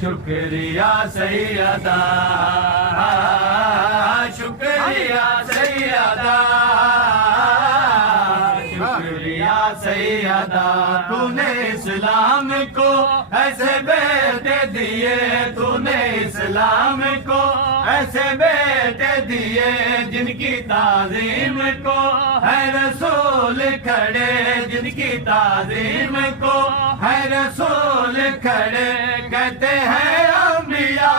شکریہ سیدہ شکریہ سیدہ شکریہ سیدہ تو نے اسلام کو ایسے بیٹے دیے تو نے اسلام کو ایسے بیٹے دیے جن کی تعظیم کو ہے رسول کھڑے جن کی تعظیم کو ہے رسول کھڑے کہتے ہیں انبیاء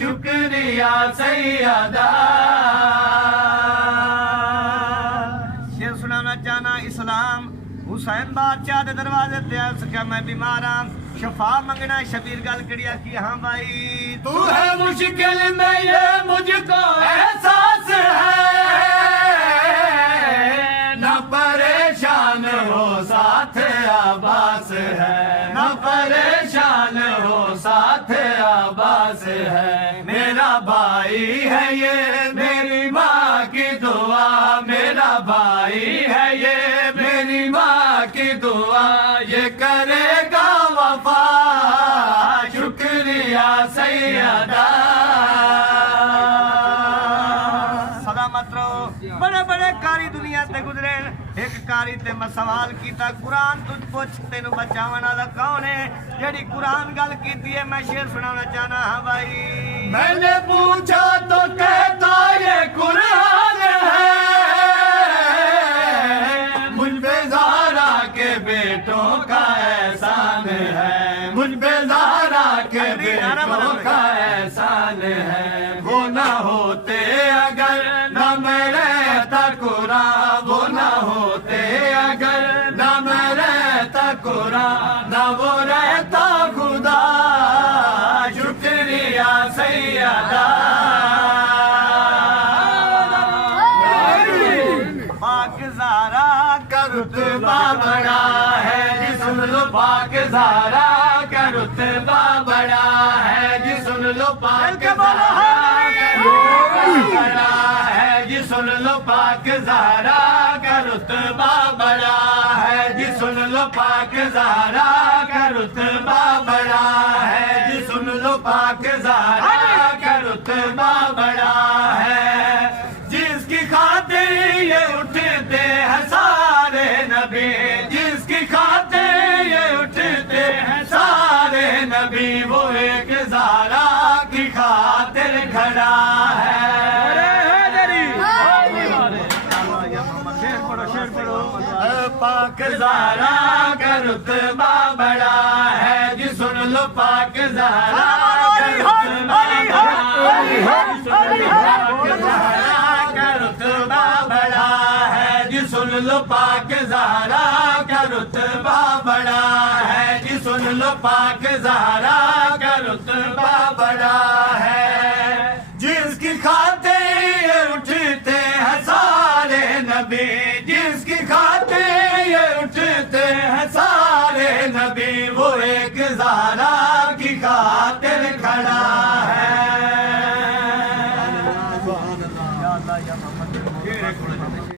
شکریہ سیدہ شعر سنانا چاہنا اسلام حسین بادشاہ دے دروازے تے عرض کیا میں بیمار ہاں شفا منگنا شبیر گل کڑیا کی ہاں بھائی تو ہے مشکل میں یہ مجھ کو احساس ہے نہ پریشان ہو ساتھ عباس ہے نہ پریشان ہو ساتھ عباس ہے میرا بھائی ہے یہ میری ماں کی دعا میرا بھائی ہے یہ میری ماں کی دعا یہ کرے گا وفا شکریہ سیدہ سلامت رہو بڑے بڑے کاری دنیا تے گزرے ایک کاری تے میں سوال کیتا قرآن تجھ پوچھ تینو بچاون والا کون ہے جیڑی قرآن گل کیتی ہے میں شعر سنانا چاہنا ہاں بھائی میں نے پوچھا تو کہتا یہ قرآن ہے مجھ پہ زہرا کے بیٹوں کا احسان ہے مجھ پہ زہرا کے بیٹوں کا احسان ہے وہ نہ ہوتے اگر نہ میں رہتا قرآن وہ نہ ہوتے اگر نہ میں رہتا قرآن نہ وہ رہتا خدا شکریہ سیدہ پاک زہرا کا رتبہ بڑا ہے جی سن لو پاک زہرا کا رتبہ بڑا ہے جی سن لو پاک زہرا کا رتبہ بڑا ہے جی سن لو پاک زہرا کا رتبہ بڑا ہے جی سن لو پاک زہرا کا رتبہ بڑا ہے جی سن لو پاک زہرا کا رتبہ بڑا ہے جس کی خاطر یہ اٹھتے ہیں سارے نبی جس کی خاطر یہ اٹھتے ہیں سارے نبی وہ ایک زہرا کی خاطر کھڑا ہے پاک زہرا کا رتبہ بڑا ہے جی سن لو پاک زہرا کا رتبہ بڑا ہے جی سن لو پاک زہرا کا رتبہ بڑا ہے جی سن لو پاک زہرا کا رتبہ بڑا ہے جس کی خاطر یہ اٹھتے ہیں سارے نبی جس کی خاطر یہ اٹھتے ہیں سارے نبی وہ ایک زہرا